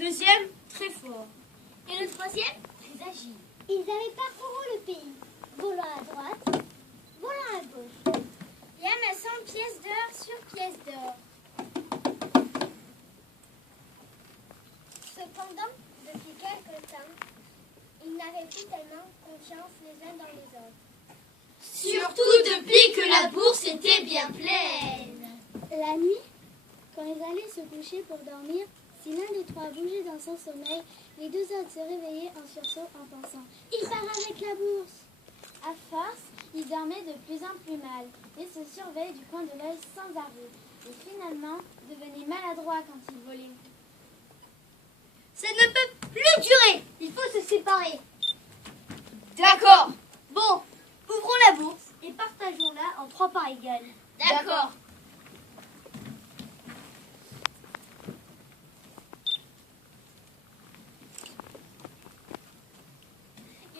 deuxième, très fort. Et le troisième, très agile. Ils avaient parcouru le pays, volant à droite, volant à gauche, et amassant pièces d'or sur pièces d'or. Cependant, depuis quelque temps, ils n'avaient plus tellement confiance les uns dans les autres. Surtout depuis que la bourse était bien pleine. La nuit, quand ils allaient se coucher pour dormir, si l'un des trois bougeait dans son sommeil, les deux autres se réveillaient en sursaut en pensant « Il part avec la bourse !» À force, ils dormaient de plus en plus mal et se surveillaient du coin de l'œil sans arrêt. Et finalement, devenaient maladroits quand ils volaient. Ça ne peut plus durer. Il faut se séparer. D'accord. Bon, ouvrons la bourse et partageons-la en 3 parts égales. D'accord.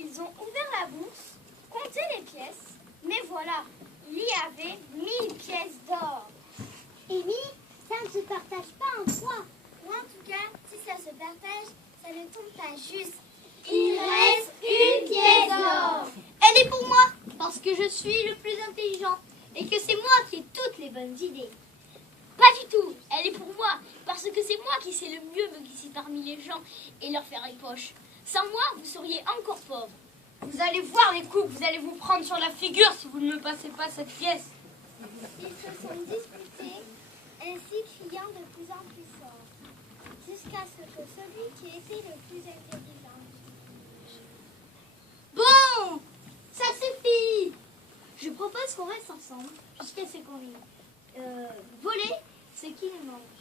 Ils ont ouvert la bourse, compté les pièces, mais voilà, il y avait 1000 pièces d'or. Et ça ne se partage pas en 3. Ou en tout cas, si ça se partage, ça ne tombe pas juste. Il reste une pièce d'or. Elle est pour moi, parce que je suis le plus intelligent et que c'est moi qui ai toutes les bonnes idées. Pas du tout, elle est pour moi, parce que c'est moi qui sais le mieux me glisser parmi les gens et leur faire les poches. Sans moi, vous seriez encore pauvre. Vous allez voir les coups, vous allez vous prendre sur la figure si vous ne me passez pas cette pièce. Ils se sont disputés, ainsi criant de plus en plus fort, jusqu'à ce que celui qui était le plus intelligent. Bon, ça suffit. Je propose qu'on reste ensemble jusqu'à ce qu'on ait volé ce qui nous manque.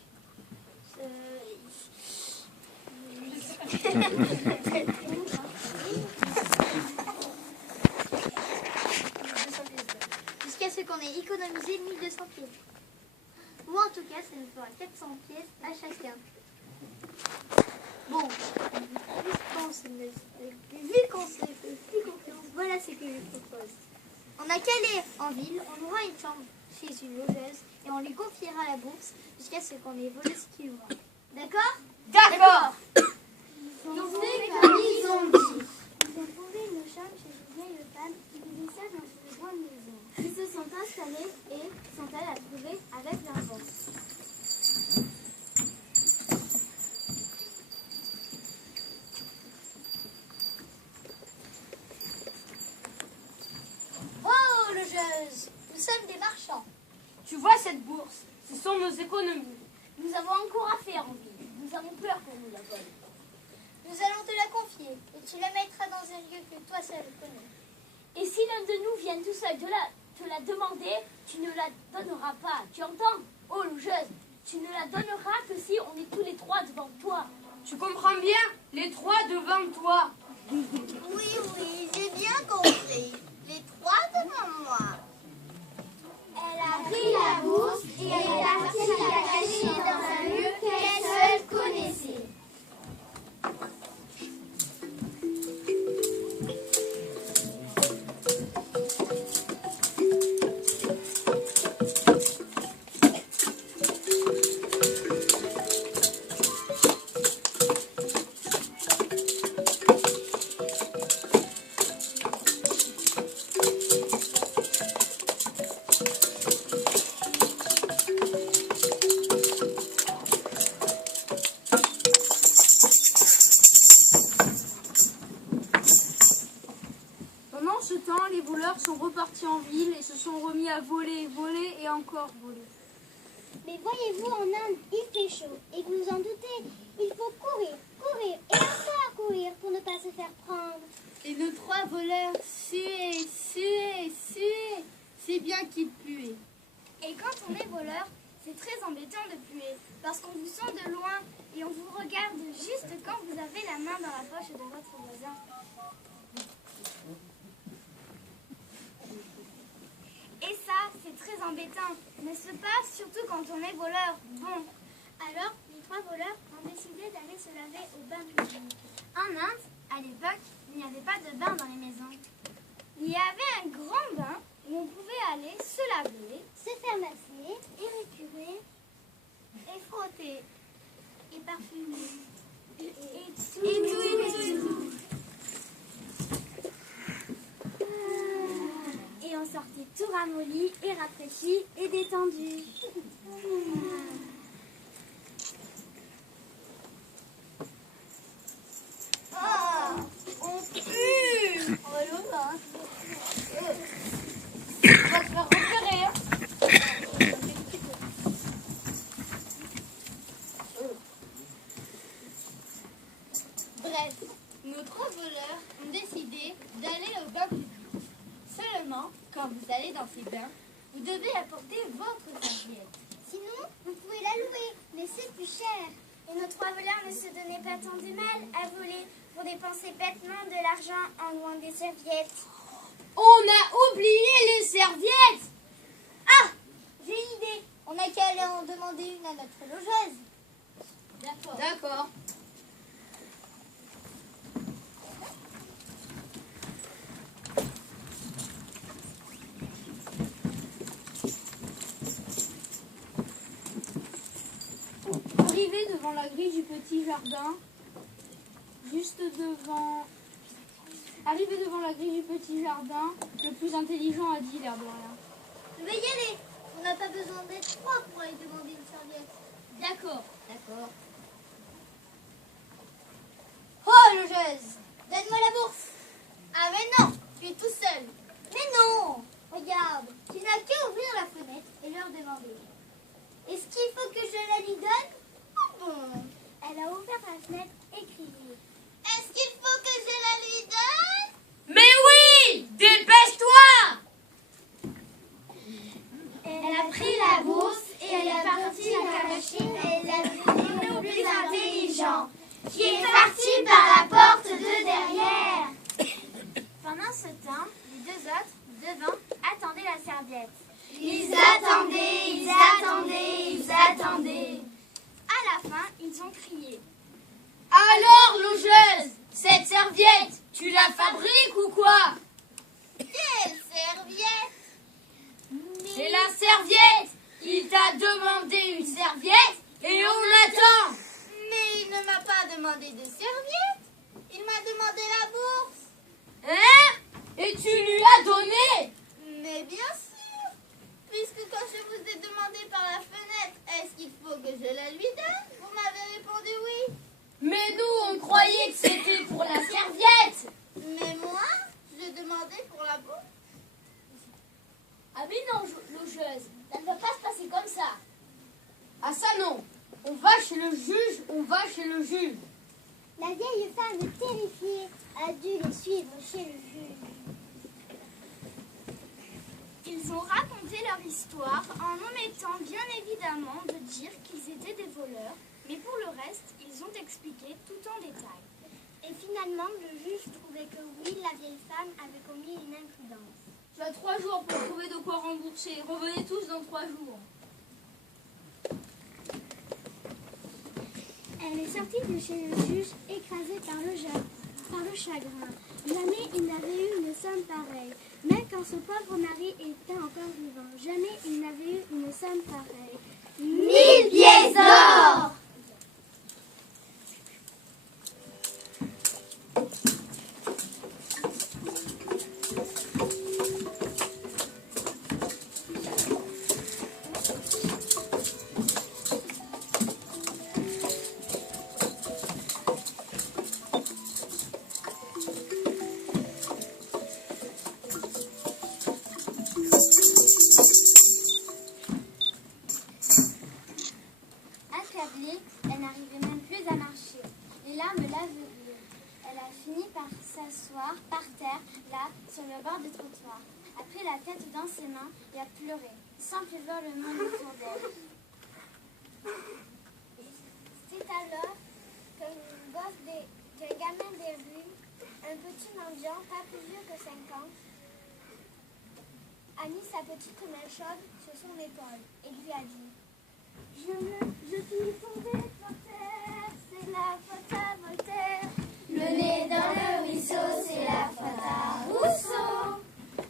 Jusqu'à ce qu'on ait économisé 1200 pièces. Ou en tout cas, ça nous fera 400 pièces à chacun. Bon, vu qu'on se fait plus confiance, voilà ce que je propose. On n'a qu'à aller en ville, on aura une chambre chez une logeuse et on lui confiera la bourse jusqu'à ce qu'on ait volé ce qu'il nous manque. D'accord? D'accord. Ils ont fait comme ils ont dit. Ils ont trouvé une chambre chez une vieille femme qui vivait seule dans une grande maison. Ils se sont installés et sont allés la trouver avec leur bourse. Oh, logeuse, nous sommes des marchands. Tu vois cette bourse, ce sont nos économies. Nous avons encore à faire en ville. Nous avons peur qu'on nous la vole. Nous allons te la confier et tu la mettras dans un lieu que toi seul connais. Et si l'un de nous vient tout seul te la demander, tu ne la donneras pas. Tu entends? Oh, logeuse, tu ne la donneras que si on est tous les 3 devant toi. Tu comprends bien? Les 3 devant toi. Oui, j'ai bien compris. Les 3 devant moi. Elle a pris la bourse et elle est partie la cacher dans un lieu qu'elle seule connaissait. Pendant ce temps, les voleurs sont repartis en ville et se sont remis à voler, voler et encore voler. Mais voyez-vous, en Inde, il fait chaud. Et vous vous en doutez, il faut courir, courir et encore courir pour ne pas se faire prendre. Et nos 3 voleurs suaient. C'est bien qu'ils puaient. Et quand on est voleur, c'est très embêtant de puer, parce qu'on vous sent de loin et on vous regarde juste quand vous avez la main dans la poche de votre voisin. Et ça, c'est très embêtant, n'est-ce pas? Surtout quand on est voleur. Bon, alors les 3 voleurs ont décidé d'aller se laver au bain public. En Inde, à l'époque, il n'y avait pas de bain dans les maisons. Il y avait un grand bain où on pouvait aller se laver, se faire masser et récurer, et frotter, et parfumer. sortez tout ramolli et rafraîchi et détendu. Ah, on pue. On va l'eau là. On va se faire repérer. Hein. Bref, nos trois voleurs ont décidé d'aller au bain public. Seulement, quand vous allez dans ces bains, vous devez apporter votre serviette. Sinon, vous pouvez la louer, mais c'est plus cher. Et nos trois voleurs ne se donnaient pas tant de mal à voler pour dépenser bêtement de l'argent en louant des serviettes. On a oublié les serviettes! Ah, j'ai une idée. On n'a qu'à aller en demander une à notre logeuse. D'accord. Arrivé devant la grille du petit jardin, juste devant... Arrivé devant la grille du petit jardin, le plus intelligent a dit l'air de rien. Je vais y aller. On n'a pas besoin d'être trois pour aller demander une serviette. D'accord. Oh, logeuse, donne-moi la bourse. Ah, mais non, tu es tout seul. Mais non, regarde, tu n'as qu'à ouvrir la fenêtre et leur demander. Est-ce qu'il faut que je la lui donne? Bon. Elle a ouvert la fenêtre et crié. Est-ce qu'il faut que je la lui donne? Mais oui! Dépêche-toi! Elle a pris la bourse et elle est partie à la machine et elle a vu le plus intelligent, qui est parti par la porte de derrière. Pendant ce temps, les deux autres, devant, attendaient la serviette. Ils attendaient. À la fin, ils ont crié. Alors, logeuse, cette serviette, tu la fabriques ou quoi? Quelle serviette? C'est la serviette! Il t'a demandé une serviette et on l'attend! Mais il ne m'a pas demandé de serviette. Il m'a demandé la bourse. Hein? Et tu lui as donné? Mais bien sûr. Puisque quand je vous ai demandé par la fenêtre, est-ce qu'il faut que je la lui donne? Vous m'avez répondu oui. Mais nous, on croyait que c'était pour la serviette! Mais moi, je demandais pour la bourse. Ah mais non, logeuse, ça ne va pas se passer comme ça. Ah ça non. On va chez le juge. La vieille femme, terrifiée, a dû les suivre chez le juge. Ils ont raconté leur histoire en omettant bien évidemment de dire qu'ils étaient des voleurs, mais pour le reste, ils ont expliqué tout en détail. Et finalement, le juge trouvait que oui, la vieille femme avait commis une imprudence. Tu as 3 jours pour trouver de quoi rembourser. Revenez tous dans 3 jours. Elle est sortie de chez le juge écrasée par le chagrin. Jamais il n'avait eu une somme pareille. Même quand ce pauvre mari était encore vivant. Jamais il n'avait eu une somme pareille. 1000 pièces d'or. Accablée, elle n'arrivait même plus à marcher. Les larmes l'aveuglaient. Elle a fini par s'asseoir par terre, là, sur le bord du trottoir, a pris la tête dans ses mains et a pleuré, sans plus voir le monde autour d'elle. C'est alors qu'un gosse d'un gamin des rues, un petit mendiant, pas plus vieux que 5 ans, a mis sa petite main chaude sur son épaule et lui a dit: Je suis tombée par terre, c'est la faute à Voltaire. Le nez dans le ruisseau, c'est la faute à Rousseau.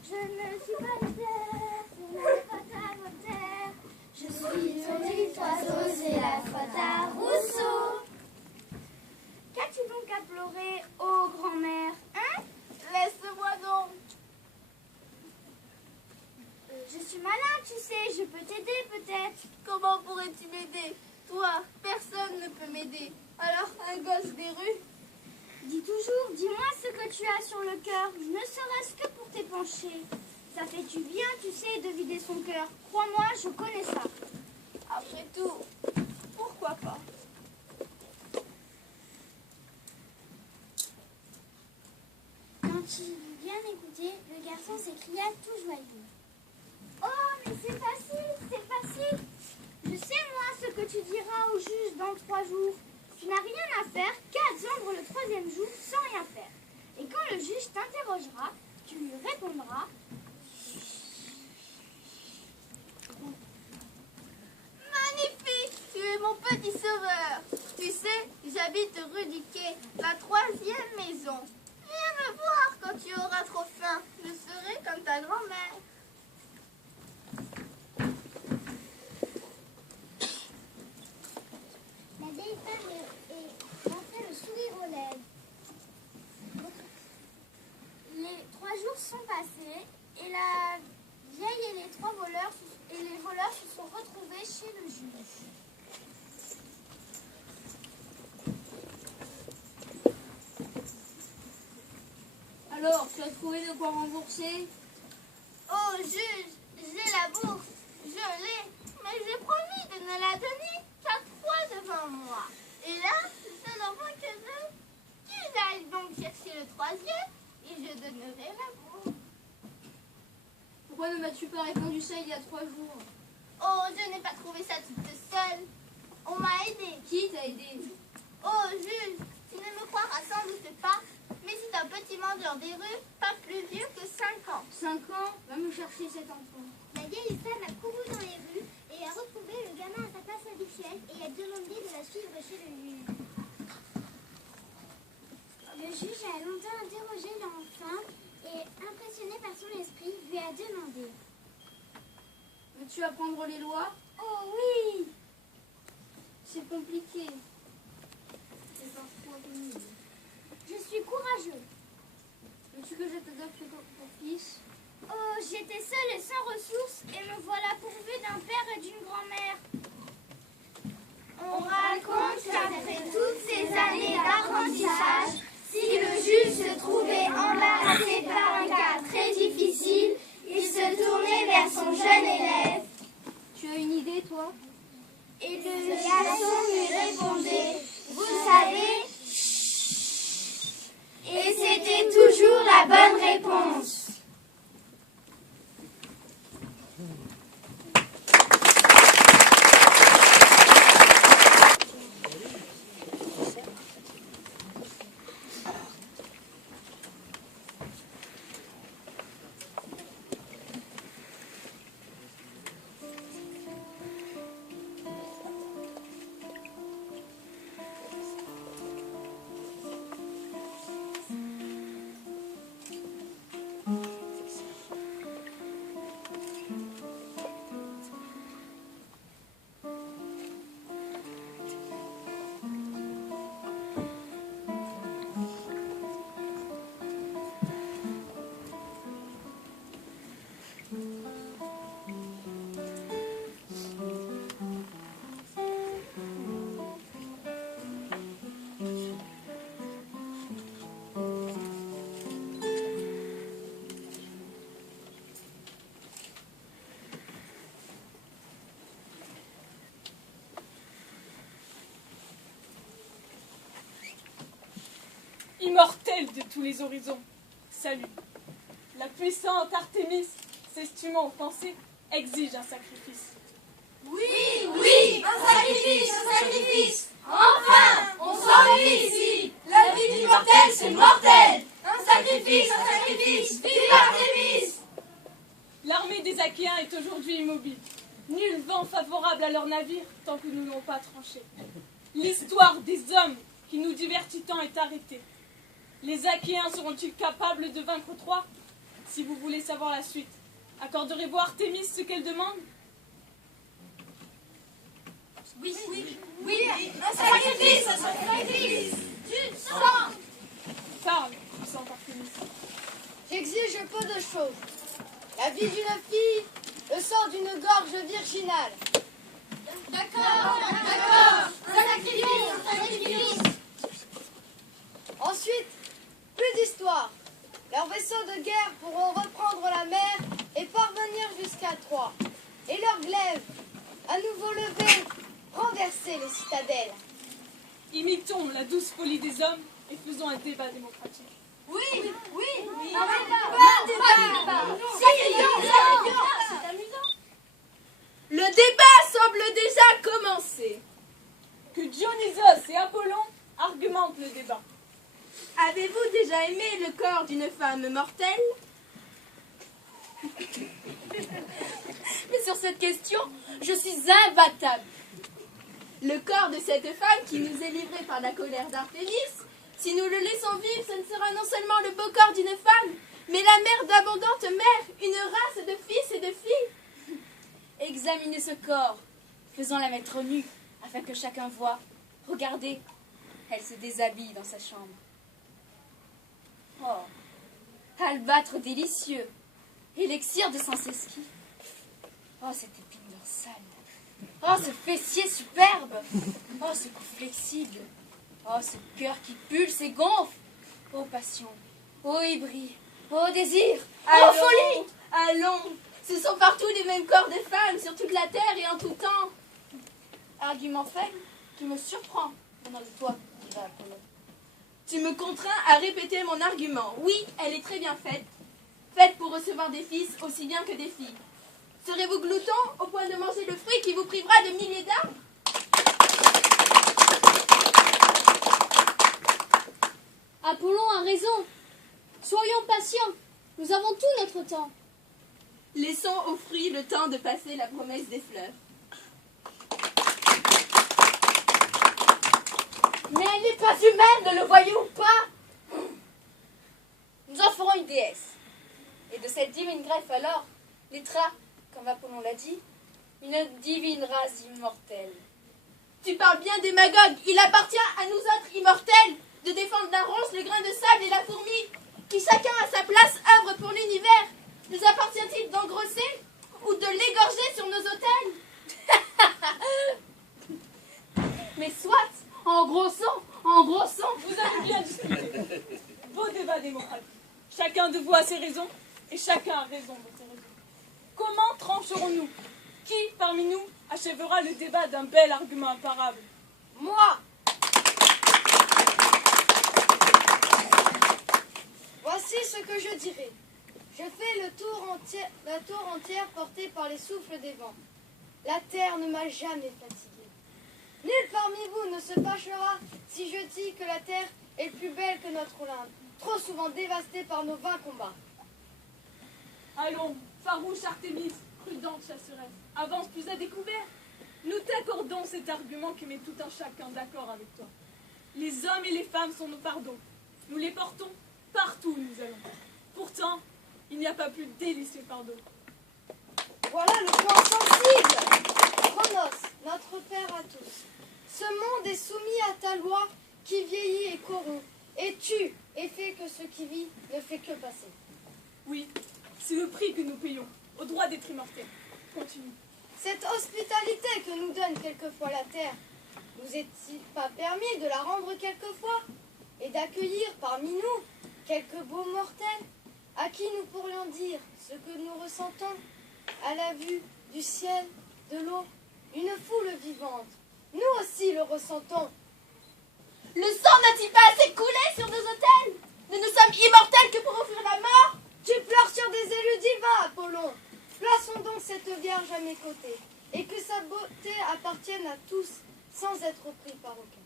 Je ne suis pas de terre, c'est la faute à Voltaire. Je suis tombée d'oiseau, c'est la faute à Rousseau. Qu'as-tu donc à pleurer, ô grand-mère, hein? Laisse-moi donc. Je suis malin, tu sais, je peux t'aider peut-être. Comment pourrais-tu m'aider? Toi, personne ne peut m'aider. Alors, un gosse des rues? Dis toujours, dis-moi ce que tu as sur le cœur, ne serait-ce que pour t'épancher. Ça fait du bien, tu sais, de vider son cœur. Crois-moi, je connais ça. Après tout, pourquoi pas? Quand il eut bien écouté, le garçon s'écria tout joyeux. Oh, mais c'est facile, c'est facile. Je sais, moi, ce que tu diras au juge dans 3 jours. Tu n'as rien à faire qu'attendre le 3e jour sans rien faire. Et quand le juge t'interrogera, tu lui répondras. Magnifique! Tu es mon petit sauveur. Tu sais, j'habite rue du Quai, la 3e maison. Viens me voir quand tu auras trop faim. Je serai comme ta grand-mère. La vieille femme est rentrée le sourire aux lèvres. Les 3 jours sont passés et la vieille et les voleurs se sont retrouvés chez le juge. Alors, tu as trouvé de quoi rembourser? Oh, juge, j'ai la bourse. Je l'ai. Mais j'ai promis de ne la donner qu'à 3 devant moi. Et là, je n'en vois que 2. Tu ailles donc chercher le 3e et je donnerai la bourse. Pourquoi ne m'as-tu pas répondu ça il y a 3 jours? Oh, je n'ai pas trouvé ça toute seule. On m'a aidé. Qui t'a aidé? Oh, juge, tu ne me croiras sans doute pas, mais c'est un petit mendiant des rues, pas plus vieux que 5 ans. 5 ans? Va me chercher cet enfant. La vieille femme a couru dans les rues et a retrouvé le gamin à sa place habituelle et a demandé de la suivre chez le juge. Le juge a longtemps interrogé l'enfant et, impressionné par son esprit, lui a demandé. Veux-tu apprendre les lois? Oh oui! C'est compliqué. C'est parfois pénible. Je suis courageux. Veux-tu que je t'adopte pour fils? Oh, j'étais seule et sans ressources et me voilà pourvue d'un père et d'une grand-mère. On raconte qu'après toutes ces années d'apprentissage, si le juge se trouvait embarrassé par un cas très difficile, il se tournait vers son jeune élève. Tu as une idée, toi? Et le garçon lui répondait, vous savez, et c'était toujours la bonne réponse. Immortel de tous les horizons, salut. La puissante Artémis, s'estimant offensée, exige un sacrifice. Oui, un sacrifice, enfin, on s'ennuie ici. La vie d'immortel, c'est mortel. Un sacrifice, vive Artémis. L'armée des Achéens est aujourd'hui immobile. Nul vent favorable à leurs navires tant que nous n'ont pas tranché. L'histoire des hommes qui nous divertit tant est arrêtée. Les Achéens seront-ils capables de vaincre Troie? Si vous voulez savoir la suite, accorderez-vous à Artémis ce qu'elle demande? Oui, un sacrifice. Du sang. Parle, puissante Artémis. J'exige peu de choses. La vie d'une fille, le sang d'une gorge virginale. D'accord. Sacrifice. Ensuite, plus d'histoire. Leurs vaisseaux de guerre pourront reprendre la mer et parvenir jusqu'à Troie. Et leurs glaives, à nouveau levés, renverser les citadelles. Imitons la douce folie des hommes et faisons un débat démocratique. Oui. Le débat semble déjà commencer. Que Dionysos et Apollon argumentent le débat. Avez-vous déjà aimé le corps d'une femme mortelle? Mais sur cette question, je suis imbattable. Le corps de cette femme qui nous est livré par la colère d'Artémis, si nous le laissons vivre, ce ne sera non seulement le beau corps d'une femme, mais la mère d'abondantes mères, une race de fils et de filles. Examinez ce corps, faisons-la mettre nue, afin que chacun voie. Regardez, elle se déshabille dans sa chambre. Oh, albâtre délicieux, élixir de Sansesqui. Oh, cette épine dorsale. Oh, ce fessier superbe. Oh, ce cou flexible. Oh, ce cœur qui pulse et gonfle. Oh, passion. Oh, hybrid. Oh, désir. Oh, folie. Allons, ce sont partout les mêmes corps de femmes, sur toute la terre et en tout temps. Argument faible qui me surprend venant de toi, diva Apollon. Tu me contrains à répéter mon argument. Oui, elle est très bien faite. Faite pour recevoir des fils aussi bien que des filles. Serez-vous glouton au point de manger le fruit qui vous privera de milliers d'arbres? Apollon a raison. Soyons patients. Nous avons tout notre temps. Laissons aux fruits le temps de passer la promesse des fleurs. Mais elle n'est pas humaine, ne le voyez-vous pas? Nous en ferons une déesse. Et de cette divine greffe alors, naîtra, comme Apollon l'a dit, une divine race immortelle. Tu parles bien démagogue. Il appartient à nous autres immortels de défendre la ronce, le grain de sable et la fourmi, qui chacun à sa place œuvre pour l'univers. Nous appartient-il d'engrosser ou de l'égorger sur nos autels? Mais soit, en grossant. Vous avez bien discuté. Beau débat démocratique. Chacun de vous a ses raisons et chacun a raison de ses raisons. Comment trancherons-nous? Qui parmi nous achèvera le débat d'un bel argument imparable? Moi. Voici ce que je dirais. Je fais la tour entière portée par les souffles des vents. La terre ne m'a jamais fatigué. Nul parmi vous ne se fâchera si je dis que la terre est plus belle que notre Olympe, trop souvent dévastée par nos vains combats. Allons, farouche Artémis, prudente chasseresse, avance plus à découvert. Nous t'accordons cet argument qui met tout un chacun d'accord avec toi. Les hommes et les femmes sont nos pardons. Nous les portons partout où nous allons. Pourtant, il n'y a pas plus délicieux pardon. Voilà le point sensible. Chronos, notre Père à tous. Ce monde est soumis à ta loi qui vieillit et corrompt, et tue et fait que ce qui vit ne fait que passer. Oui, c'est le prix que nous payons, au droit d'être immortels. Continue. Cette hospitalité que nous donne quelquefois la terre, nous est-il pas permis de la rendre quelquefois et d'accueillir parmi nous quelques beaux mortels à qui nous pourrions dire ce que nous ressentons à la vue du ciel, de l'eau, une foule vivante. Nous aussi le ressentons. Le sang n'a-t-il pas assez coulé sur nos autels? Nous ne sommes immortels que pour offrir la mort? Tu pleures sur des élus divins, Apollon. Plaçons donc cette vierge à mes côtés, et que sa beauté appartienne à tous, sans être pris par aucun.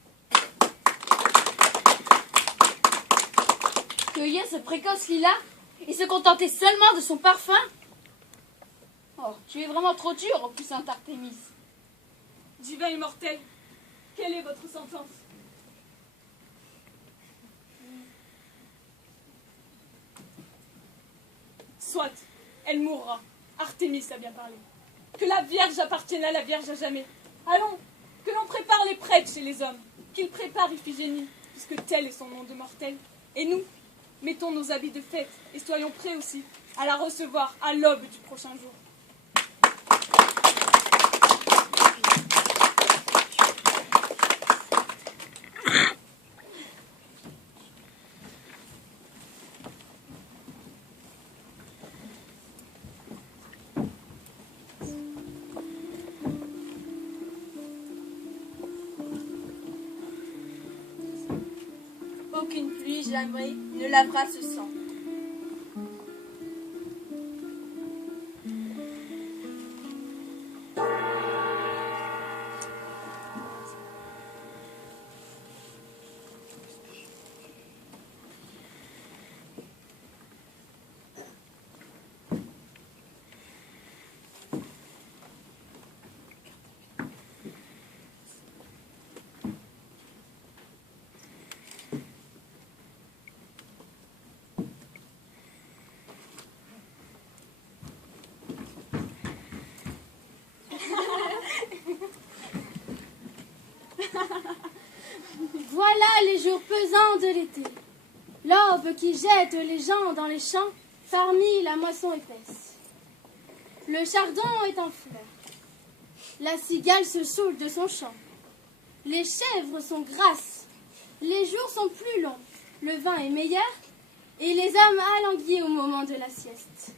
Cueillir ce précoce lilas et se contenter seulement de son parfum? Oh, tu es vraiment trop dur, ô puissante Artémis. Divin immortel, quelle est votre sentence? Soit, elle mourra. Artémis a bien parlé. Que la Vierge appartienne à la Vierge à jamais. Allons, que l'on prépare les prêtres chez les hommes. Qu'ils préparent Iphigénie, puisque tel est son nom de mortel. Et nous, mettons nos habits de fête et soyons prêts aussi à la recevoir à l'aube du prochain jour. jamais ne lavera ce sang. Voilà les jours pesants de l'été. L'aube qui jette les gens dans les champs parmi la moisson épaisse. Le chardon est en fleurs. La cigale se saoule de son chant. Les chèvres sont grasses. Les jours sont plus longs. Le vin est meilleur. Et les hommes alanguillent au moment de la sieste.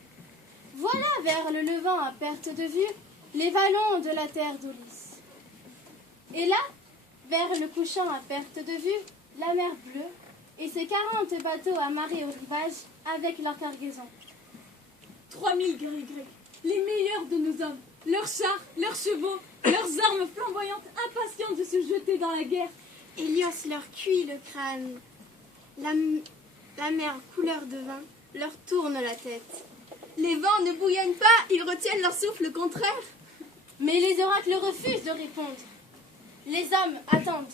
Voilà vers le levant à perte de vue les vallons de la terre d'Aulis. Et là, vers le couchant à perte de vue, la mer bleue et ses 40 bateaux amarrés au rivage avec leur cargaison. 3000 gris-gris, les meilleurs de nos hommes, leurs chars, leurs chevaux, leurs armes flamboyantes, impatientes de se jeter dans la guerre. Hélios leur cuit le crâne. La mer couleur de vin leur tourne la tête. Les vents ne bouillonnent pas, ils retiennent leur souffle contraire. Mais les oracles refusent de répondre. Les hommes attendent.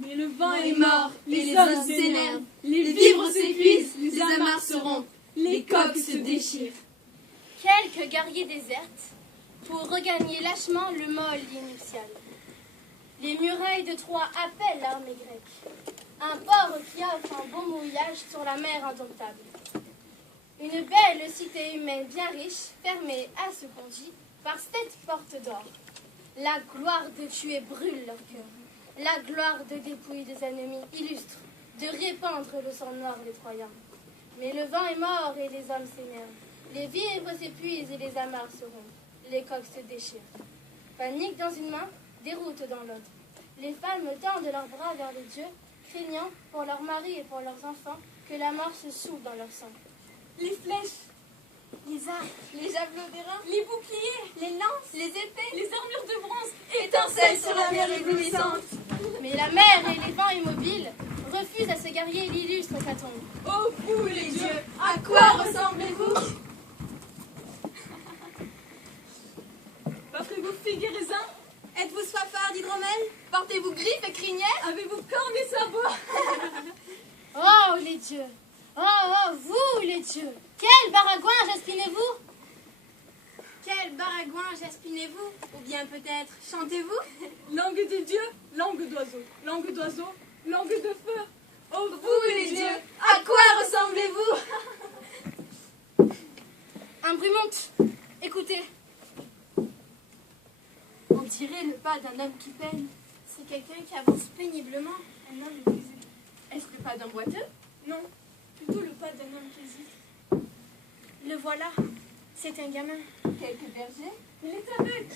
Mais le vent est mort, les hommes s'énervent. les vivres s'épuisent, les amarres se rompent, les coques se déchirent. Quelques guerriers désertent pour regagner lâchement le môle lit nuptial. Les murailles de Troie appellent l'armée grecque. Un port qui offre un beau mouillage sur la mer indomptable. Une belle cité humaine bien riche, fermée à ce qu'on dit par 7 portes d'or. La gloire de tuer brûle leur cœur. La gloire de dépouiller des ennemis illustre, de répandre le sang noir des Troyens. Mais le vent est mort et les hommes s'énervent. Les vivres s'épuisent et les amarres se rompent. Les coques se déchirent. Panique dans une main, déroute dans l'autre. Les femmes tendent leurs bras vers les dieux, craignant pour leurs maris et pour leurs enfants que la mort se soule dans leur sang. les flèches, Les arcs, les javelots d'airain, les boucliers, les lances, les épées, les armures de bronze, étincellent sur la mer éblouissante. Mais la mer et les vents immobiles refusent à ce guerrier l'illustre hécatombe. ô vous les dieux, À quoi ressemblez-vous? offrez-vous figues et raisins, Êtes-vous soifard d'hydromel? Portez-vous griffes et crinières? avez-vous cornes et sabots? Oh les dieux! Oh vous les dieux! Quel baragouin jaspinez-vous? Quel baragouin jaspinez-vous? Ou bien peut-être chantez-vous? Langue des dieux, langue d'oiseau, langue de feu. Ô Vous les dieux, à quoi ressemblez-vous? Un bruit monte. Écoutez. On dirait le pas d'un homme qui peine. C'est quelqu'un qui avance péniblement. Un homme brisé. Est-ce le pas d'un boiteux? Non, plutôt le pas d'un homme qui hésite. Le voilà. C'est un gamin. Quelque berger? Il est aveugle.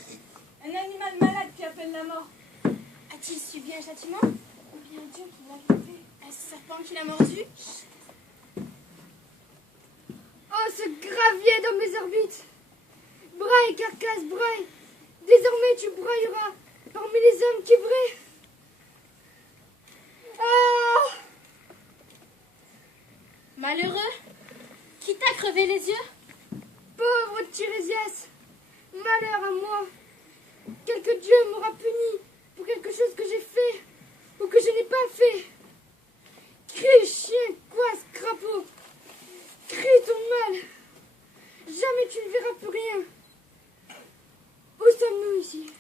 Un animal malade qui appelle la mort. A-t-il subi un châtiment? Ou bien Dieu qui l'a jeté? Est-ce ce serpent qui l'a mordu? Oh, ce gravier dans mes orbites! Braille, carcasse, braille! Désormais tu brailleras parmi les hommes qui brillent! Ah! Malheureux, qui t'a crevé les yeux? Pauvre Tirésias! Malheur à moi! Quelque Dieu m'aura puni pour quelque chose que j'ai fait ou que je n'ai pas fait! Crie, chien, coasse, crapaud! Crie ton mal! Jamais tu ne verras plus rien! Où sommes-nous ici?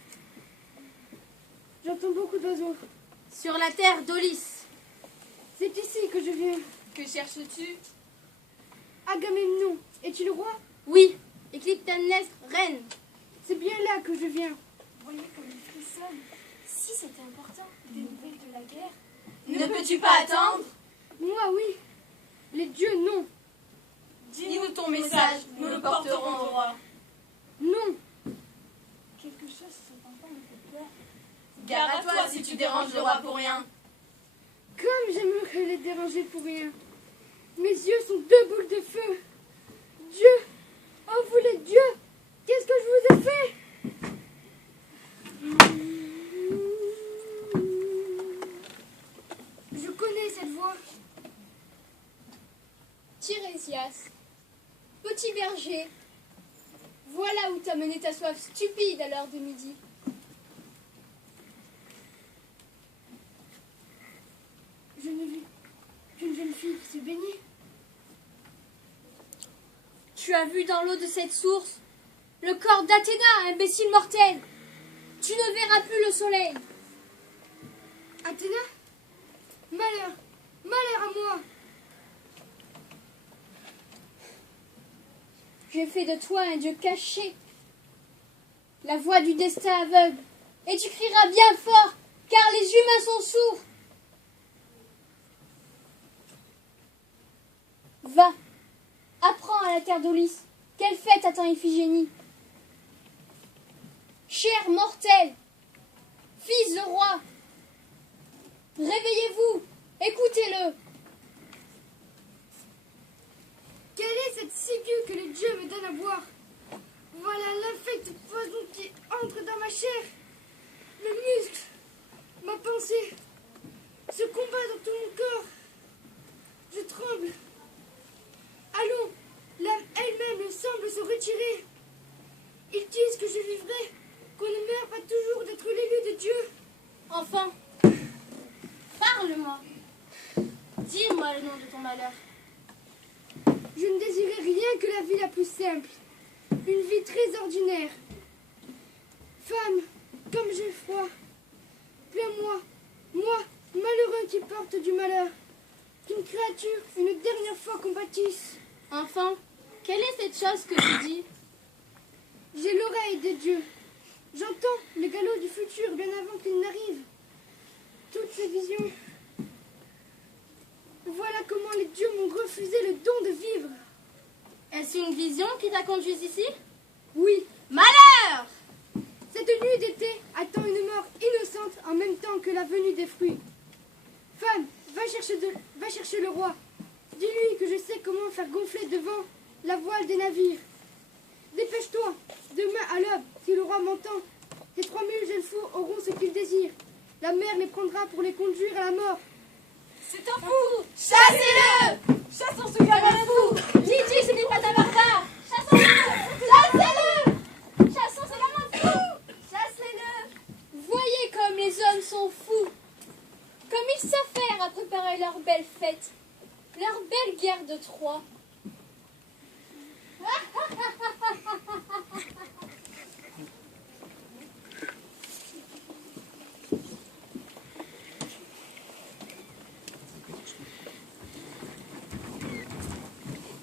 J'entends beaucoup d'oiseaux. Sur la terre d'Aulis. C'est ici que je viens. Que cherches-tu? Agamemnon, es-tu le roi? Oui, et Clytemnestre, reine. C'est bien là que je viens. Voyez comme il frissonne. Si c'était important. Des nouvelles de la guerre. Ne peux-tu pas attendre? Moi, oui. Les dieux, non. Dis-nous ton message, nous le porterons au roi. Non. Quelque chose cet enfant me fait peur. Gare à toi si tu déranges le roi pour rien. Comme j'aimerais Elle est dérangée pour rien. Mes yeux sont deux boules de feu. Dieu, oh vous les dieux, qu'est-ce que je vous ai fait? Je connais cette voix. Tirésias, petit berger, voilà où t'a mené ta soif stupide à l'heure de midi. Je n'ai vu qu'une jeune fille qui se baignait. Tu as vu dans l'eau de cette source le corps d'Athéna, imbécile mortel. Tu ne verras plus le soleil. Athéna? Malheur, malheur à moi. J'ai fait de toi un dieu caché, la voix du destin aveugle, et tu crieras bien fort, car les humains sont sourds. Va, apprends à la terre d'Aulis quelle fête attend Iphigénie. Cher mortel, fils de roi, réveillez-vous, écoutez-le. Quelle est cette ciguë que les dieux me donnent à boire? Voilà l'infecte poison qui entre dans ma chair. Mes muscles, ma pensée, se combat dans tout mon corps. Je tremble. Allons, l'âme elle-même semble se retirer. Ils disent que je vivrai, qu'on ne meurt pas toujours d'être l'élu de Dieu. Enfant, parle-moi. Dis-moi le nom de ton malheur. Je ne désirais rien que la vie la plus simple. Une vie très ordinaire. Femme, comme j'ai froid. Plains-moi, moi, malheureux qui porte du malheur. Qu'une créature, une dernière fois compatisse. Enfant, quelle est cette chose que tu dis? J'ai l'oreille des dieux. J'entends le galop du futur bien avant qu'il n'arrive. Toutes ces visions. Voilà comment les dieux m'ont refusé le don de vivre. Est-ce une vision qui t'a conduite ici? Oui, Malheur! cette nuit d'été attend une mort innocente en même temps que la venue des fruits. Femme, va chercher le roi. Dis-lui que je sais comment faire gonfler devant la voile des navires. Dépêche-toi, demain à l'aube, si le roi m'entend, ces 3000 jeunes fous auront ce qu'ils désirent. La mer les prendra pour les conduire à la mort. C'est un fou! Chassez-le! Chassons ce gamin fou! Lydie, ce n'est pas un barbare! Chassons-le! Chassez-le! Chassons ce gamin fou! Chassez-le! Voyez comme les hommes sont fous! Comme ils s'affairent à préparer leur belle fête, leur belle guerre de Troie.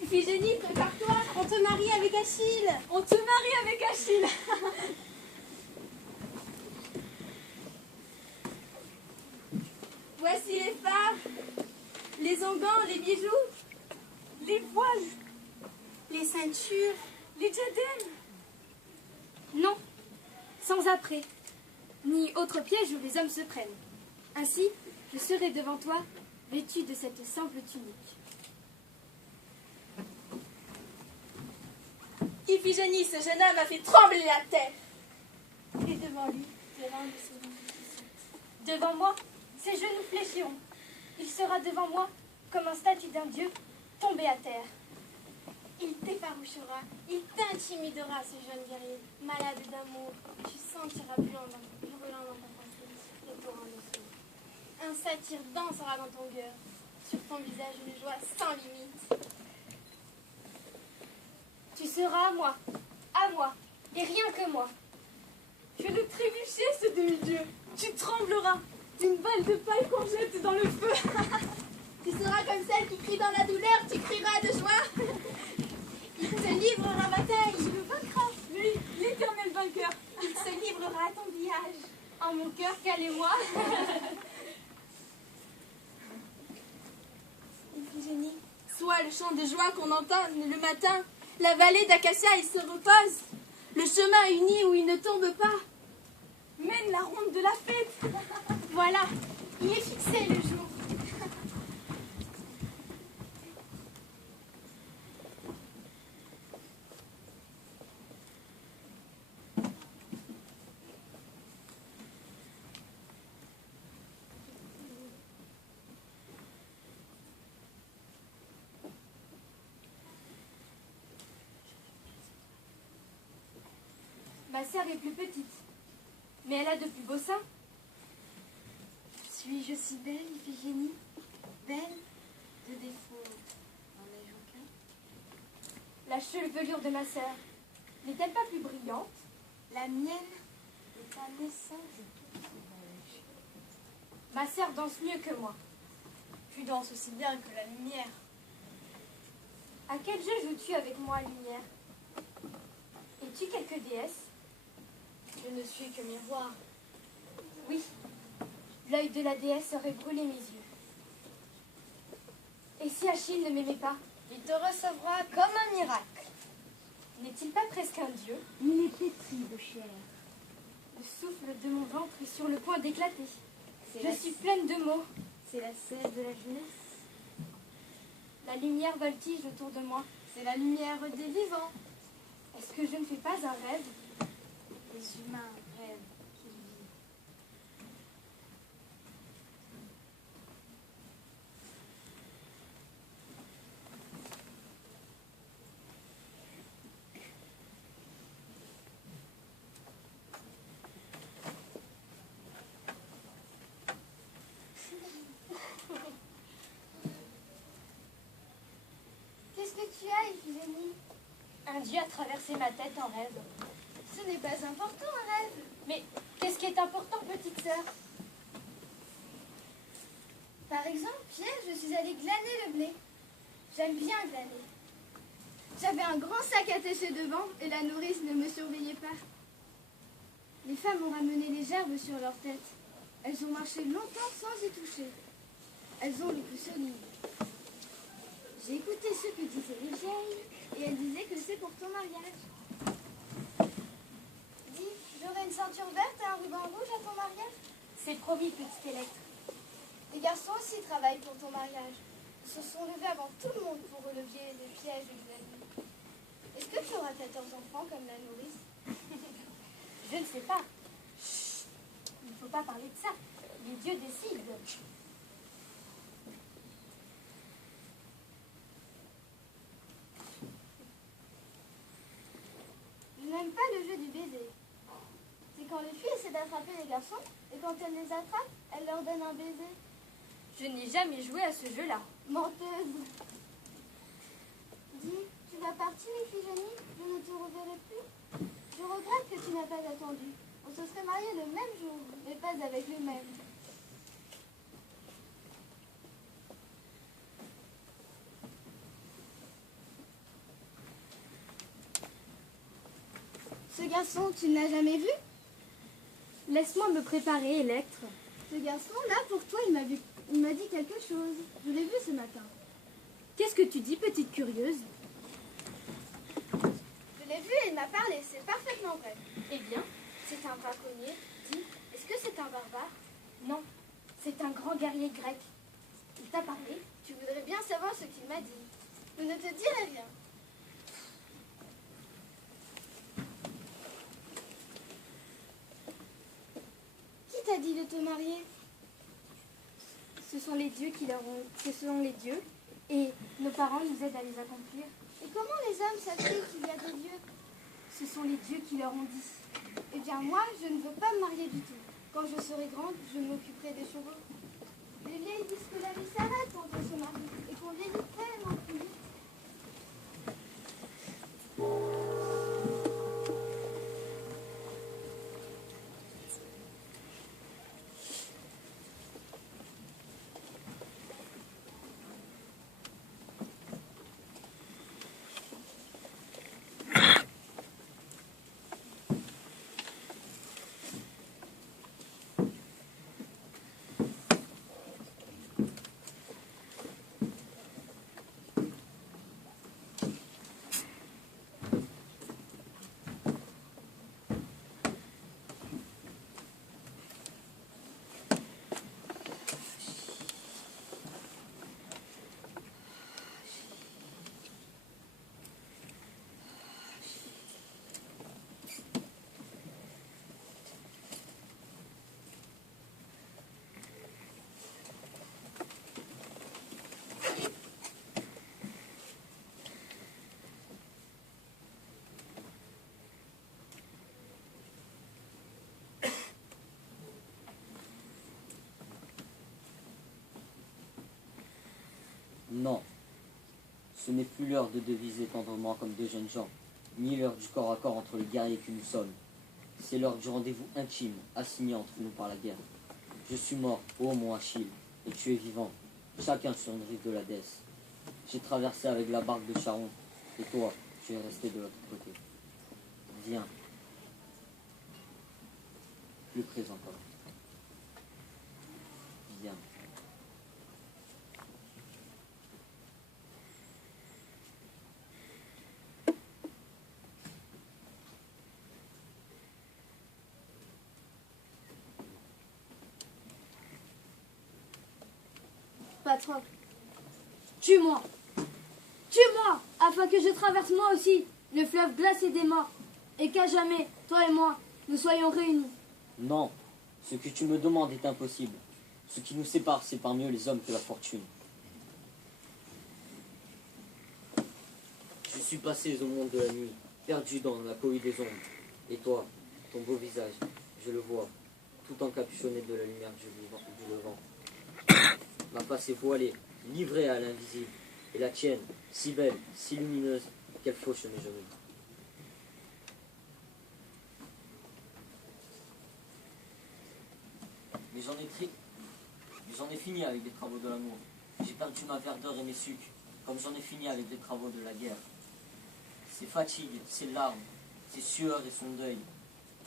Iphigénie, prépare-toi, on te marie avec Achille. On te marie avec Achille! Voici les phares, les onguents, les bijoux, Les voiles, les ceintures. les diadèmes! Non, sans après, ni autre piège où les hommes se prennent. Ainsi, je serai devant toi, vêtu de cette simple tunique. Iphigénie, ce jeune homme a fait trembler la terre. Et devant lui, des reins de ses mains. Devant moi, ses genoux fléchiront. Il sera devant moi comme un statue d'un dieu tombé à terre. Il t'effarouchera, il t'intimidera, ce jeune guerrier, malade d'amour. Tu sentiras brûlant dans ta pensée les torrents de feu. Un satyre dansera dans ton cœur, sur ton visage une joie sans limite. Tu seras à moi, et rien que moi. Je vais le trébucher, ce demi-dieu! Tu trembleras! Une balle de paille qu'on jette dans le feu! Tu seras comme celle qui crie dans la douleur, tu crieras de joie. Il te livrera bataille. Tu le vaincras! Lui, l'éternel vainqueur! Il se livrera à ton pillage. En mon cœur, calez-moi. Iphigénie, sois le chant de joie qu'on entend le matin. La vallée d'Acacia, il se repose. Le chemin uni où il ne tombe pas. Mène la ronde de la fête! Voilà, il est fixé le jour. Ma sœur est plus petite, mais elle a de plus beaux seins. Suis-je si belle, Iphigénie? Belle, de défaut, n'en ai-je aucun? La chevelure de ma sœur n'est-elle pas plus brillante? La mienne est un essaim de tout sauvage. Ma sœur danse mieux que moi. Tu danses aussi bien que la lumière. À quel jeu joues-tu avec moi, lumière? Es-tu quelque déesse? Je ne suis que miroir. Oui, l'œil de la déesse aurait brûlé mes yeux. Et si Achille ne m'aimait pas, Il te recevra comme un miracle. n'est-il pas presque un dieu? Il est pétri de chair. Le souffle de mon ventre est sur le point d'éclater. C'est Je la- suis pleine de mots. C'est la sève de la jeunesse. La lumière voltige autour de moi. C'est la lumière des vivants. Est-ce que je ne fais pas un rêve? Les humains rêvent qu'ils vivent. Qu'est-ce que tu as, Iphigénie? Un dieu a traversé ma tête en rêve. Ce n'est pas important, un rêve. Mais qu'est-ce qui est important, petite sœur? Par exemple, hier, je suis allée glaner le blé. J'aime bien glaner. J'avais un grand sac attaché devant et la nourrice ne me surveillait pas. Les femmes ont ramené les gerbes sur leur tête. Elles ont marché longtemps sans y toucher. Elles ont le cou solide. J'ai écouté ce que disaient les vieilles et elles disaient que c'est pour ton mariage. Dis, j'aurai une ceinture verte et un ruban rouge à ton mariage? C'est promis, petite Électre. Les garçons aussi travaillent pour ton mariage. Ils se sont levés avant tout le monde pour relever le piège de la nuit. Est-ce que tu auras 14 enfants comme la nourrice? Je ne sais pas. Chut. Il ne faut pas parler de ça. Les dieux décident. Je n'aime pas le jeu du baiser. C'est quand les filles essaient d'attraper les garçons et quand elles les attrapent, elles leur donnent un baiser. Je n'ai jamais joué à ce jeu-là. Menteuse. Dis, tu vas partir, Iphigénie? Je ne te reverrai plus. Je regrette que tu n'as pas attendu. On se serait mariés le même jour, mais pas avec le même. Ce garçon, tu ne l'as jamais vu? Laisse-moi me préparer, Électre. Ce garçon-là, pour toi, il m'a dit quelque chose. Je l'ai vu ce matin. Qu'est-ce que tu dis, petite curieuse? Je l'ai vu et il m'a parlé, c'est parfaitement vrai. Eh bien, C'est un braconnier. Dis, est-ce que c'est un barbare? non. C'est un grand guerrier grec. Il t'a parlé? Tu voudrais bien savoir ce qu'il m'a dit. Je ne te dirai rien. Qui t'a dit de te marier? Ce sont les dieux qui leur ont... Ce sont les dieux. Et nos parents nous aident à les accomplir. Et comment les hommes savent-ils qu'il y a des dieux? Ce sont les dieux qui leur ont dit. Eh bien moi, je ne veux pas me marier du tout. Quand je serai grande, je m'occuperai des chevaux. Les vieilles disent que la vie s'arrête quand on se marie et qu'on vieillit tellement plus vite. Ce n'est plus l'heure de deviser tendrement comme deux jeunes gens, ni l'heure du corps à corps entre les guerriers que nous sommes. C'est l'heure du rendez-vous intime, assigné entre nous par la guerre. Je suis mort, ô mon Achille, et tu es vivant, chacun sur une rive de la Desse. J'ai traversé avec la barque de Charon, et toi, tu es resté de l'autre côté. Viens. Plus près encore. Viens. Patron, tue-moi. Tue-moi, afin que je traverse moi aussi le fleuve glacé des morts, et qu'à jamais, toi et moi, nous soyons réunis. Non, ce que tu me demandes est impossible. Ce qui nous sépare, c'est par mieux les hommes que la fortune. Je suis passé au monde de la nuit, perdu dans la cohue des ombres. Et toi, ton beau visage, je le vois, tout encapuchonné de la lumière du levant. Ma face est voilée, livrée à l'invisible. Et la tienne, si belle, si lumineuse, qu'elle fauche mes genoux. Mais j'en ai fini avec les travaux de l'amour. J'ai perdu ma verdeur et mes sucs, comme j'en ai fini avec les travaux de la guerre. Ses fatigues, ses larmes, ses sueurs et son deuil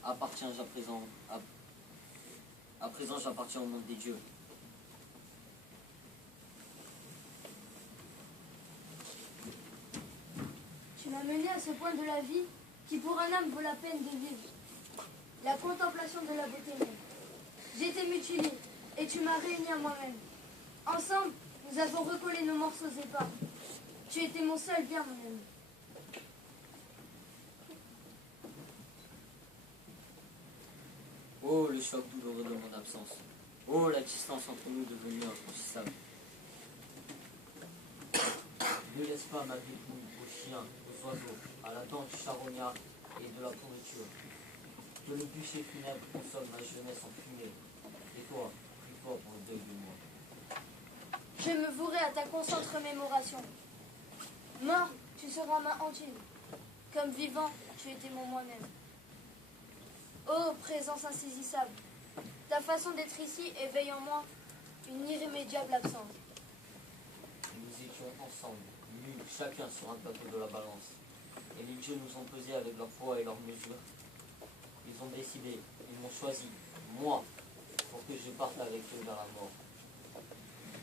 appartiennent à présent j'appartiens au monde des dieux. Tu m'as mené à ce point de la vie qui pour un homme vaut la peine de vivre. La contemplation de la beauté même. J'ai été mutilé et tu m'as réuni à moi-même. Ensemble, nous avons recollé nos morceaux épars. Tu étais mon seul bien, mon ami. Oh, le choc douloureux de mon absence. Oh, la distance entre nous devenue infranchissable. Ne laisse pas ma vie aux chiens, aux oiseaux, à l'attente du charognard et de la pourriture. Que le bûcher funèbre consomme ma jeunesse en fumée. Et toi, plus fort pour le deuil de moi. Je me vouerai à ta constante remémoration. Mort, tu seras ma hantine. Comme vivant, tu étais mon moi-même. Ô présence insaisissable, ta façon d'être ici éveille en moi une irrémédiable absence. Nous étions ensemble, nus, chacun sur un plateau de la balance. Et les dieux nous ont pesés avec leur poids et leurs mesures. Ils ont décidé, ils m'ont choisi, moi, pour que je parte avec eux vers la mort.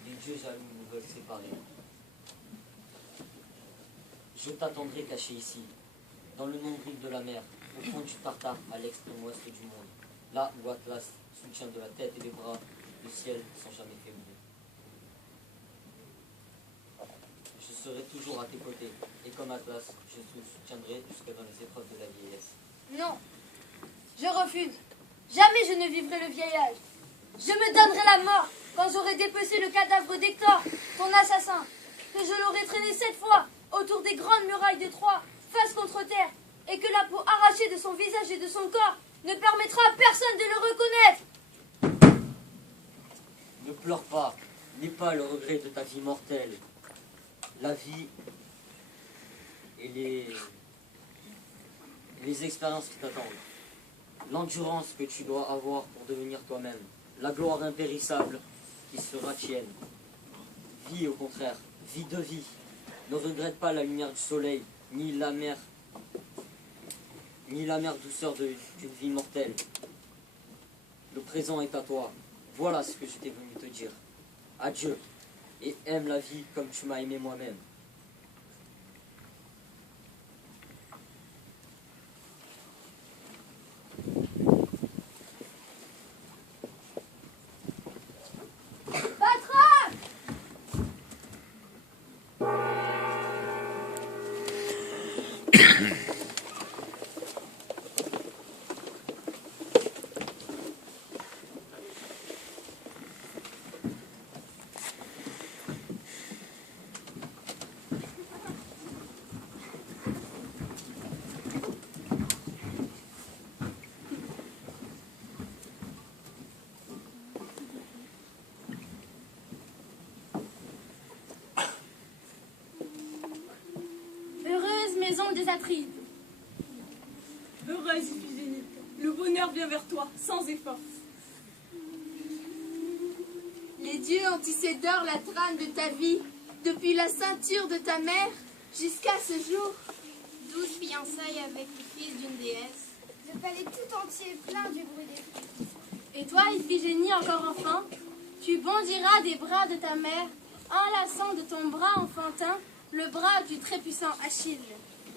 Les dieux jaloux nous veulent séparer. Je t'attendrai caché ici, dans le nombril de la mer, au fond du Tartare, à l'extrême ouest du monde, là où Atlas soutient de la tête et des bras le ciel sans jamais faiblir. Je serai toujours à tes côtés, et comme Atlas, je te soutiendrai jusque dans les épreuves de la vieillesse. Non, je refuse. Jamais je ne vivrai le vieillage. Je me donnerai la mort quand j'aurai dépecé le cadavre d'Hector, ton assassin, que je l'aurai traîné 7 fois autour des grandes murailles de Troie, face contre terre, et que la peau arrachée de son visage et de son corps ne permettra à personne de le reconnaître. Ne pleure pas, n'aie pas le regret de ta vie mortelle. La vie et les expériences qui t'attendent. L'endurance que tu dois avoir pour devenir toi-même. La gloire impérissable qui sera tienne. Vis au contraire, vis de vie. Ne regrette pas la lumière du soleil, ni l'amère douceur d'une vie mortelle. Le présent est à toi. Voilà ce que j'étais venu te dire. Adieu, et aime la vie comme tu m'as aimé moi-même. patrie. Heureuse Iphigénie, le bonheur vient vers toi, sans effort. Les dieux ont tissé d'or la trame de ta vie, depuis la ceinture de ta mère jusqu'à ce jour. 12 fiançailles avec le fils d'une déesse. Le palais tout entier plein du bruit des flûtes. Et toi, Iphigénie, encore enfant, tu bondiras des bras de ta mère, enlaçant de ton bras enfantin le bras du très puissant Achille.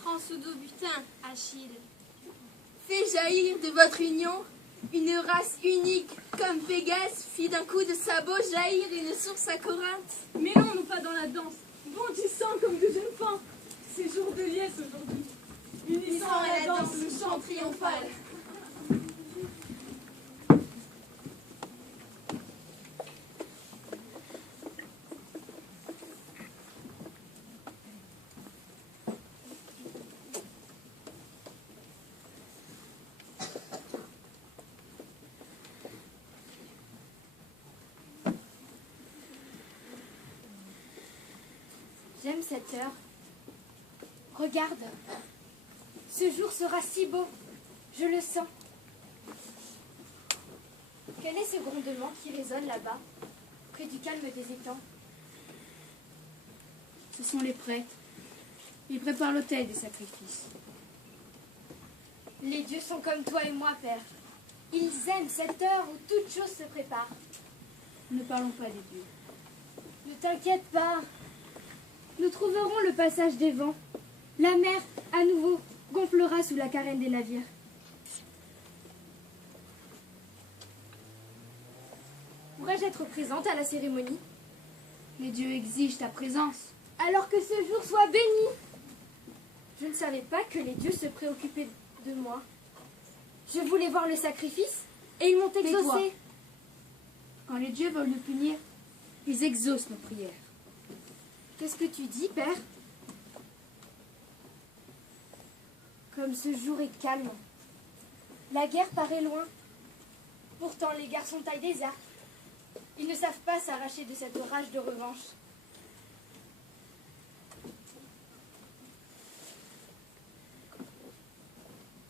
Prends sous dos butin, Achille. Fais jaillir de votre union une race unique, comme Pégase fit d'un coup de sabot jaillir une source à Corinthe. Mêlons-nous pas dans la danse, bondissant comme de jeunes femmes. C'est jour de liesse aujourd'hui. Unissant à la danse le chant triomphal. J'aime cette heure. Regarde, ce jour sera si beau, je le sens. Quel est ce grondement qui résonne là-bas, près du calme des étangs? Ce sont les prêtres. Ils préparent l'autel des sacrifices. Les dieux sont comme toi et moi, Père. Ils aiment cette heure où toute chose se prépare. Ne parlons pas des dieux. Ne t'inquiète pas. Nous trouverons le passage des vents. La mer, à nouveau, gonflera sous la carène des navires. Pourrais-je être présente à la cérémonie? Les dieux exigent ta présence. Alors que ce jour soit béni. Je ne savais pas que les dieux se préoccupaient de moi. Je voulais voir le sacrifice et ils m'ont Tais-toi. exaucé. Quand les dieux veulent nous punir, ils exaucent nos prières. Qu'est-ce que tu dis, Père? Comme ce jour est calme. La guerre paraît loin. Pourtant, les garçons taillent des arcs. Ils ne savent pas s'arracher de cette rage de revanche.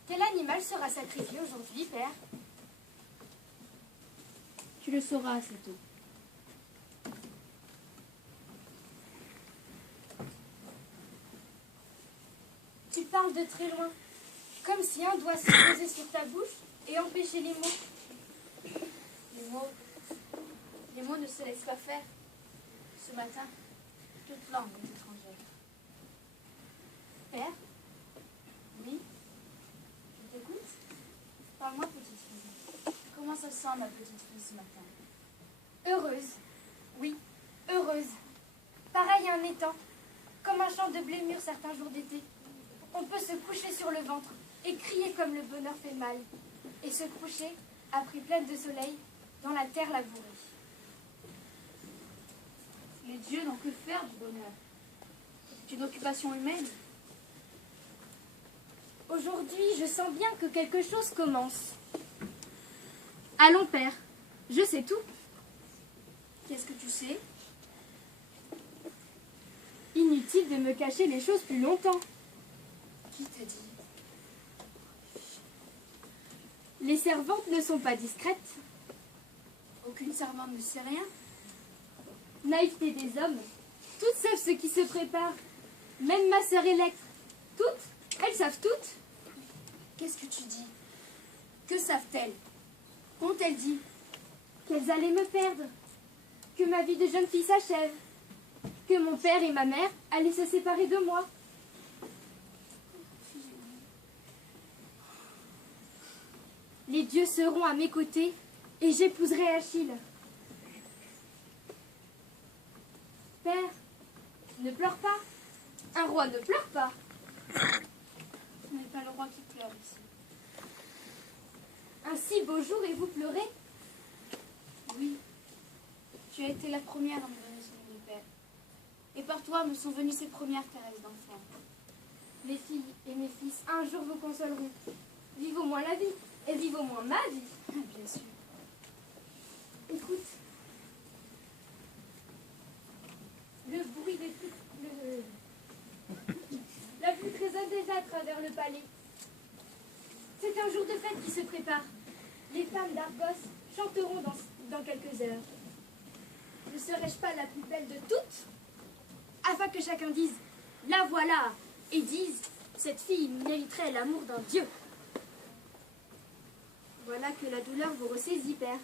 Quel animal sera sacrifié aujourd'hui, Père? Tu le sauras assez tôt. Tu parles de très loin, comme si un doigt se posait sur ta bouche et empêchait les mots. Les mots ne se laissent pas faire. Ce matin, toute langue est étrangère. Père, Oui, je t'écoute. Parle-moi, petite fille. Comment ça sent, ma petite fille, ce matin? heureuse, oui, heureuse. Pareil à un étang, comme un champ de blé mûr certains jours d'été. On peut se coucher sur le ventre et crier comme le bonheur fait mal, et se coucher, à prix pleine de soleil, dans la terre labourée. Les dieux n'ont que faire du bonheur. C'est une occupation humaine. Aujourd'hui, je sens bien que quelque chose commence. Allons, Père, je sais tout. Qu'est-ce que tu sais? Inutile de me cacher les choses plus longtemps. Qui t'a dit? Les servantes ne sont pas discrètes. Aucune servante ne sait rien. Naïveté des hommes. Toutes savent ce qui se prépare. Même ma sœur Électre. Toutes, elles savent toutes. Qu'est-ce que tu dis? Que savent-elles? Qu'ont-elles dit? Qu'elles allaient me perdre. Que ma vie de jeune fille s'achève. Que mon père et ma mère allaient se séparer de moi. Les dieux seront à mes côtés et j'épouserai Achille. Père, ne pleure pas. Un roi ne pleure pas. Ce n'est pas le roi qui pleure ici. Un si beau jour et vous pleurez? Oui, tu as été la première à me donner ce nom de père. Et par toi me sont venues ces premières caresses d'enfant. Mes filles et mes fils, un jour vous consoleront. Vive au moins la vie, et vive au moins ma vie. Bien sûr. Écoute. Le bruit des flûtes. La flûte résonne chemin désâtre vers le palais. C'est un jour de fête qui se prépare. Les femmes d'Argos chanteront dans quelques heures. Ne serais-je pas la plus belle de toutes? Afin que chacun dise « La voilà !» et dise « Cette fille mériterait l'amour d'un dieu !» Voilà que la douleur vous ressaisit, père.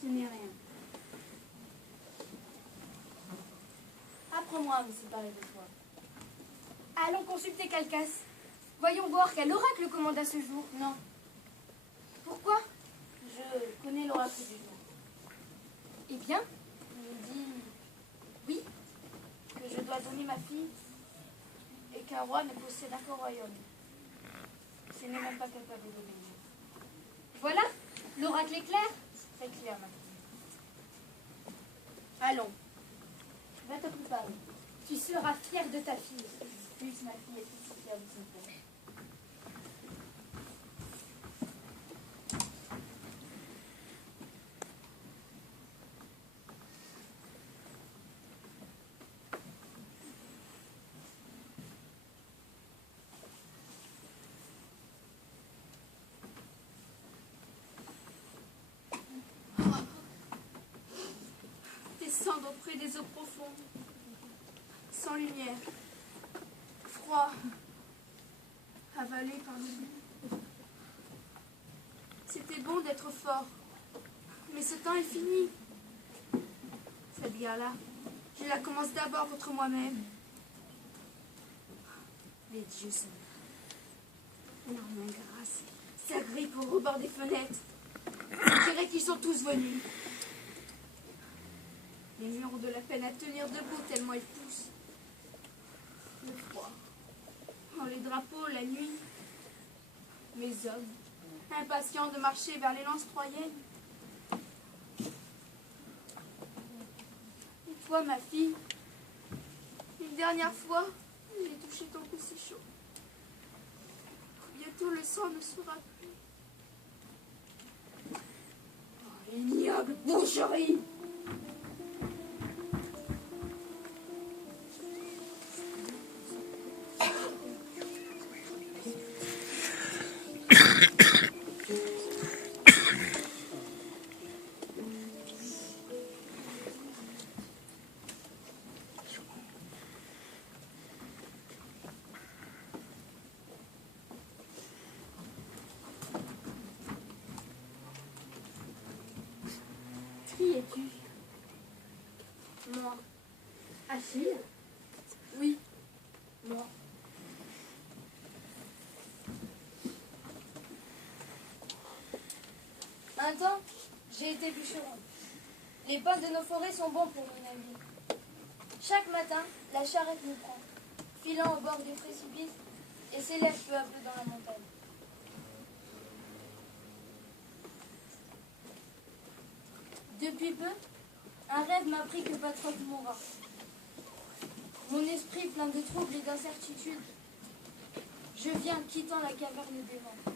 Ce n'est rien. Apprends-moi à me séparer de toi. Allons consulter Calcas. Voyons voir quel oracle commande à ce jour. Non, Pourquoi? je connais l'oracle du jour. Eh bien, Il me dit oui, que je dois donner ma fille et qu'un roi ne possède qu'un royaume. Ce n'est même pas capable d'obéir. voilà, l'oracle est clair. Très clair, ma fille. Allons, va te préparer. Tu seras fière de ta fille. Puisse ma fille être aussi fière de son père. Descendre auprès des eaux profondes, sans lumière, froid, avalé par l'oubli. C'était bon d'être fort, mais ce temps est fini. Cette guerre-là, je la commence d'abord contre moi-même. Les dieux sont là. Leurs mains grasses s'agrippent au rebord des fenêtres. Je dirais qu'ils sont tous venus. Les murs ont de la peine à tenir debout tellement ils poussent. Le froid. Oh, les drapeaux, la nuit. Mes hommes, impatients de marcher vers les lances troyennes. Et toi, ma fille, une dernière fois, j'ai touché ton cou si chaud. Bientôt le sang ne sera plus. Oh, ignoble boucherie! Qui es-tu? Moi, Achille? oui, moi. Un temps, j'ai été bûcheron. Les pins de nos forêts sont bons pour nos navires. Chaque matin, la charrette nous prend, filant au bord des précipices et s'élève peu à peu dans la montagne. Depuis peu, un rêve m'a appris que Patrocle mourra. Mon esprit plein de troubles et d'incertitudes, je viens quittant la caverne des vents.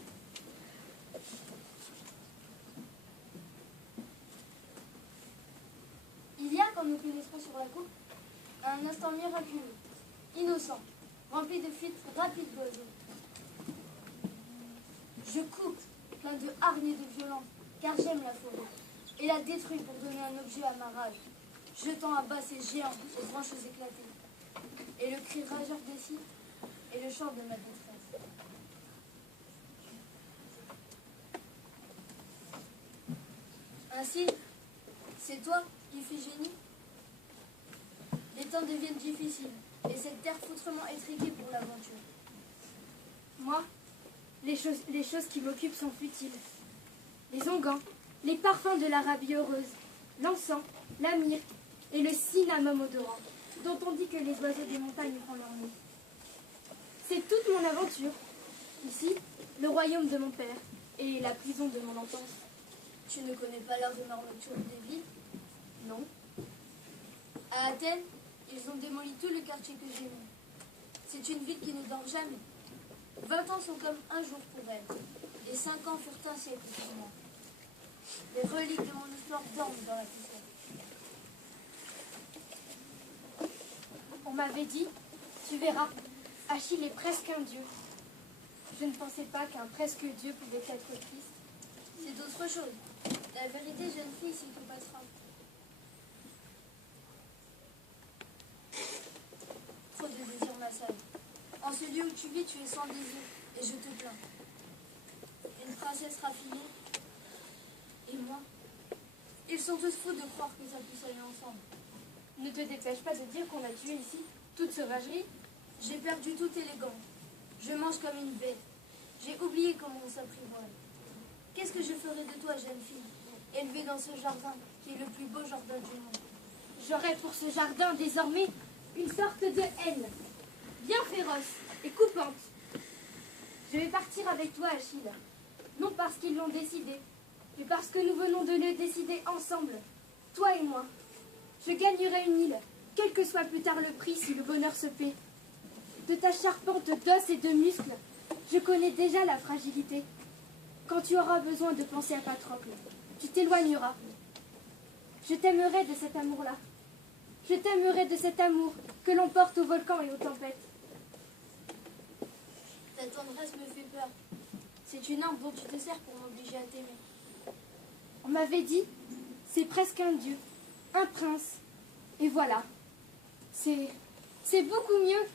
Il y a, quand nous pénétrons sur la coupe, un instant miraculeux, innocent, rempli de fuites rapides d'oiseaux. Je coupe, plein de hargne et de violence, car j'aime la forêt, et la détruis pour donner un objet à ma rage, jetant à bas ces géants aux branches éclatées, et le cri rageur des cygnes, et le chant de ma détresse. Ainsi, c'est toi, Iphigénie. Les temps deviennent difficiles, et cette terre foutrement étriquée pour l'aventure. Moi, les choses qui m'occupent sont futiles. Les onguents, les parfums de l'Arabie heureuse, l'encens, la myrrhe et le cinnamome odorant, dont on dit que les oiseaux des montagnes font leur nid. C'est toute mon aventure. Ici, le royaume de mon père et la prison de mon enfance. Tu ne connais pas l'heure de mort nocturne des villes? Non. À Athènes, ils ont démoli tout le quartier que j'aimais. C'est une ville qui ne dort jamais. 20 ans sont comme un jour pour elle, et 5 ans furent un siècle pour moi. Les reliques de mon histoire dorment dans la poussière. On m'avait dit, tu verras, Achille est presque un dieu. Je ne pensais pas qu'un presque dieu pouvait être triste. C'est d'autres choses. La vérité, jeune fille, c'est tout passera. Trop de désir m'assaille. En ce lieu où tu vis, tu es sans désir, et je te plains. Une princesse raffinée, et moi. Ils sont tous fous de croire que ça puisse aller ensemble. Ne te dépêche pas de dire qu'on a tué ici toute sauvagerie. J'ai perdu toute élégance. Je mange comme une bête. J'ai oublié comment on s'apprivoise. Qu'est-ce que je ferai de toi, jeune fille, élevée dans ce jardin qui est le plus beau jardin du monde? J'aurai pour ce jardin désormais une sorte de haine, bien féroce et coupante. Je vais partir avec toi, Achille, non parce qu'ils l'ont décidé, mais parce que nous venons de le décider ensemble, toi et moi. Je gagnerai une île, quel que soit plus tard le prix si le bonheur se paie. De ta charpente d'os et de muscles, je connais déjà la fragilité. Quand tu auras besoin de penser à Patrocle, tu t'éloigneras. Je t'aimerai de cet amour-là. Je t'aimerai de cet amour que l'on porte aux volcans et aux tempêtes. Ta tendresse me fait peur. C'est une arme dont tu te sers pour m'obliger à t'aimer. On m'avait dit, c'est presque un dieu, un prince. Et voilà. C'est beaucoup mieux.